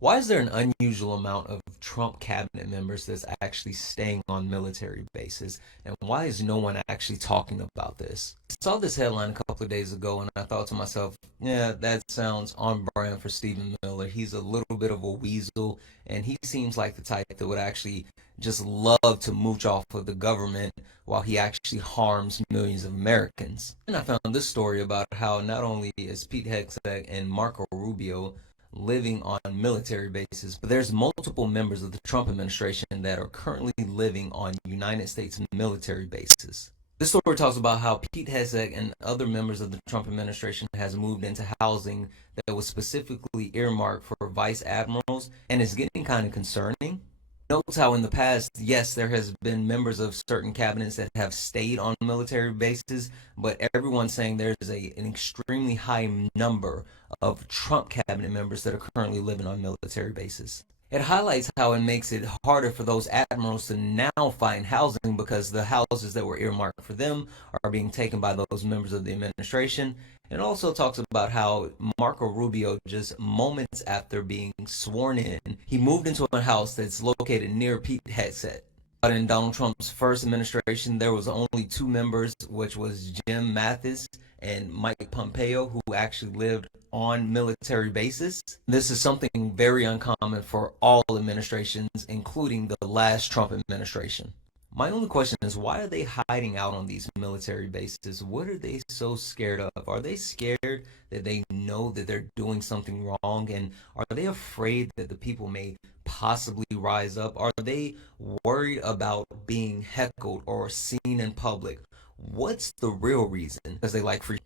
Why is there an unusual amount of Trump cabinet members that's actually staying on military bases? And why is no one actually talking about this? I saw this headline a couple of days ago and I thought to myself, yeah, that sounds on brand for Stephen Miller. He's a little bit of a weasel and he seems like the type that would actually just love to mooch off of the government while he actually harms millions of Americans. And I found this story about how not only is Pete Hegseth and Marco Rubio living on military bases, but there's multiple members of the Trump administration that are currently living on United States military bases. This story talks about how Pete Hegseth and other members of the Trump administration has moved into housing that was specifically earmarked for vice admirals, and it's getting kind of concerning. Notes how in the past, yes, there has been members of certain cabinets that have stayed on military bases, but everyone's saying there's an extremely high number of Trump cabinet members that are currently living on military bases. It highlights how it makes it harder for those admirals to now find housing because the houses that were earmarked for them are being taken by those members of the administration. It also talks about how Marco Rubio, just moments after being sworn in, he moved into a house that's located near Pete Hegseth. But in Donald Trump's first administration, there was only two members, which was Jim Mathis and Mike Pompeo, who actually lived on military bases. This is something very uncommon for all administrations, including the last Trump administration. My only question is, why are they hiding out on these military bases? What are they so scared of? Are they scared that they know that they're doing something wrong? And are they afraid that the people may possibly rise up? Are they worried about being heckled or seen in public? What's the real reason? Because they like free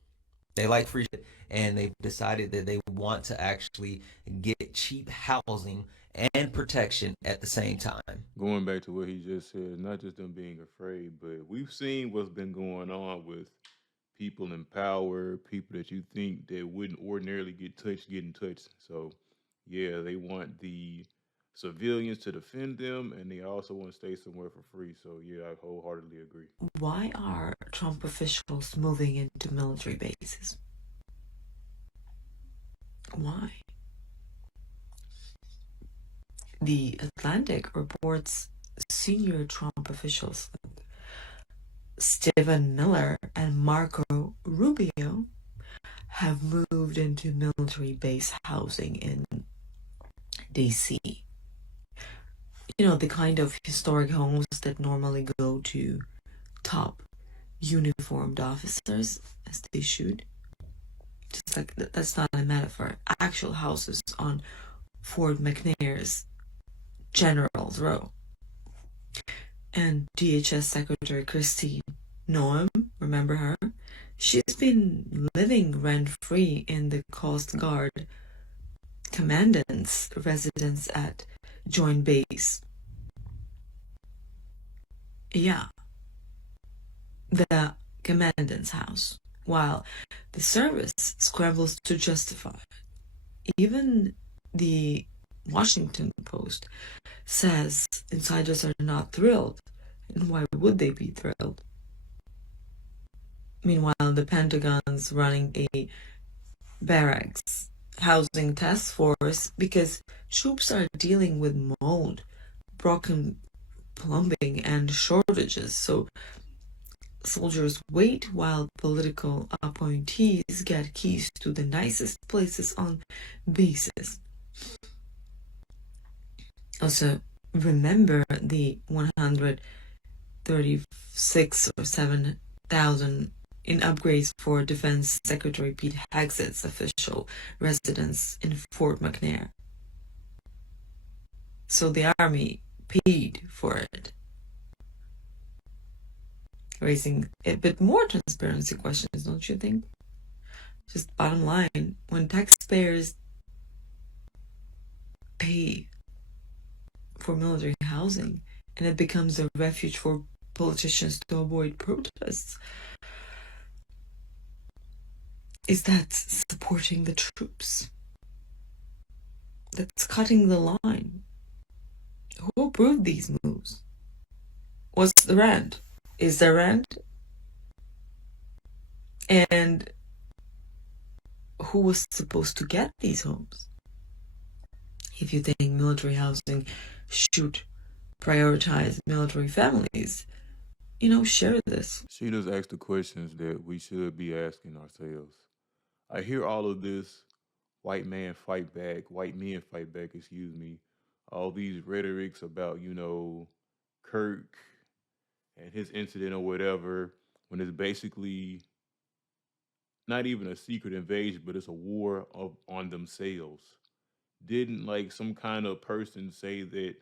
shit, and they've decided that they want to actually get cheap housing and protection at the same time. Going back to what he just said, not just them being afraid, but we've seen what's been going on with people in power, people that you think that wouldn't ordinarily get touched, getting touched. So, yeah, they want the civilians to defend them, and they also want to stay somewhere for free. So, yeah, I wholeheartedly agree. Why are Trump officials moving into military bases? Why? The Atlantic reports senior Trump officials Stephen Miller and Marco Rubio have moved into military base housing in DC. You know, the kind of historic homes that normally go to top uniformed officers as they should. Just like that's not a metaphor. Actual houses on Fort McNair's General's Row. And DHS Secretary Christine Noem, remember her? She's been living rent-free in the Coast Guard Commandant's residence at Joint Base. Yeah, the Commandant's house, while the service scrambles to justify it. Even the Washington Post says insiders are not thrilled. And why would they be thrilled? Meanwhile, the Pentagon's running a barracks housing task force because troops are dealing with mold, broken plumbing, and shortages. So soldiers wait while political appointees get keys to the nicest places on bases. Also, remember the 136 or 7,000 in upgrades for Defense Secretary Pete Hegseth's official residence in Fort McNair. So the Army paid for it, raising a bit more transparency questions, don't you think? Just bottom line, when taxpayers pay for military housing and it becomes a refuge for politicians to avoid protests, is that supporting the troops? That's cutting the line. Who approved these moves? What's the rent? Is there rent? And who was supposed to get these homes? If you think military housing should prioritize military families, share this. She does ask the questions that we should be asking ourselves. I hear all of this white man fight back, white men fight back, excuse me, all these rhetorics about, Kirk and his incident or whatever, when it's basically not even a secret invasion, but it's a war on themselves. Didn't like some kind of person say that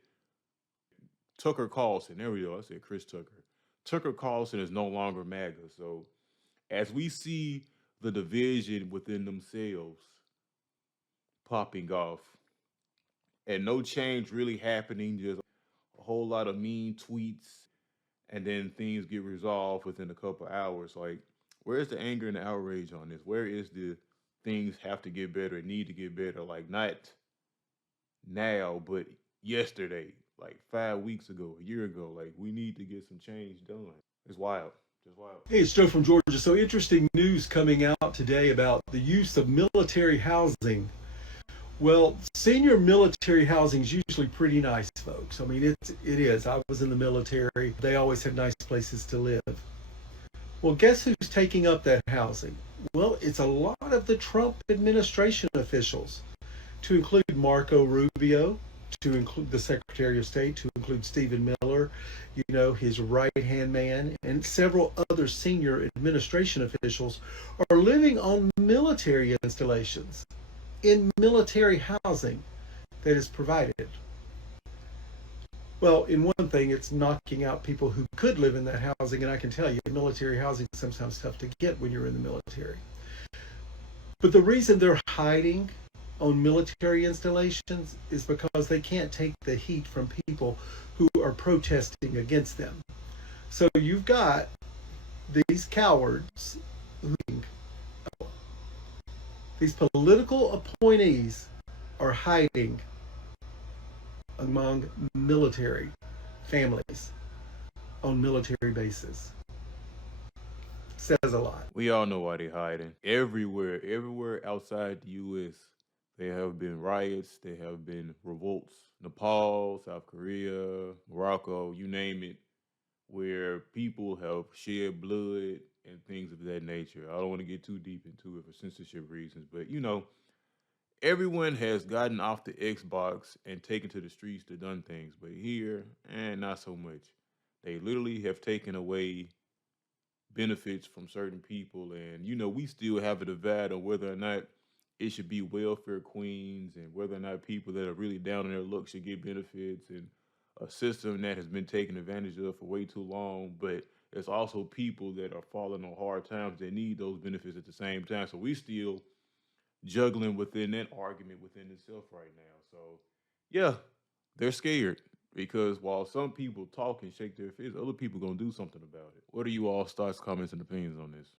Tucker Carlson, there we go, I said Chris Tucker. Tucker Carlson is no longer MAGA. So as we see the division within themselves popping off and no change really happening, just a whole lot of mean tweets, and then things get resolved within a couple hours. Like, where's the anger and the outrage on this? Where is the things have to get better, need to get better? Like, not now, but yesterday, like 5 weeks ago, a year ago. Like, we need to get some change done. It's wild. Just wild. Hey, it's Joe from Georgia. So interesting news coming out today about the use of military housing. Well, senior military housing is usually pretty nice, folks. I mean, it is. I was in the military. They always had nice places to live. Well, guess who's taking up that housing? Well, it's a lot of the Trump administration officials, to include Marco Rubio, to include the Secretary of State, to include Stephen Miller, his right-hand man, and several other senior administration officials are living on military installations in military housing that is provided. Well, in one thing, it's knocking out people who could live in that housing, and I can tell you, military housing is sometimes tough to get when you're in the military. But the reason they're hiding on military installations is because they can't take the heat from people who are protesting against them. So you've got these cowards, these political appointees are hiding among military families on military bases. Says a lot. We all know why they're hiding. Everywhere outside the U.S., there have been riots, there have been revolts. Nepal, South Korea, Morocco, you name it, where people have shed blood and things of that nature. I don't want to get too deep into it for censorship reasons, but everyone has gotten off the Xbox and taken to the streets to done things. But here, not so much. They literally have taken away benefits from certain people, and we still have a divide on whether or not it should be welfare queens and whether or not people that are really down on their luck should get benefits, and a system that has been taken advantage of for way too long. But there's also people that are falling on hard times that need those benefits at the same time. So we still juggling within that argument within itself right now. So yeah, they're scared because while some people talk and shake their fists, other people gonna do something about it. What are you all thoughts, comments, and opinions on this?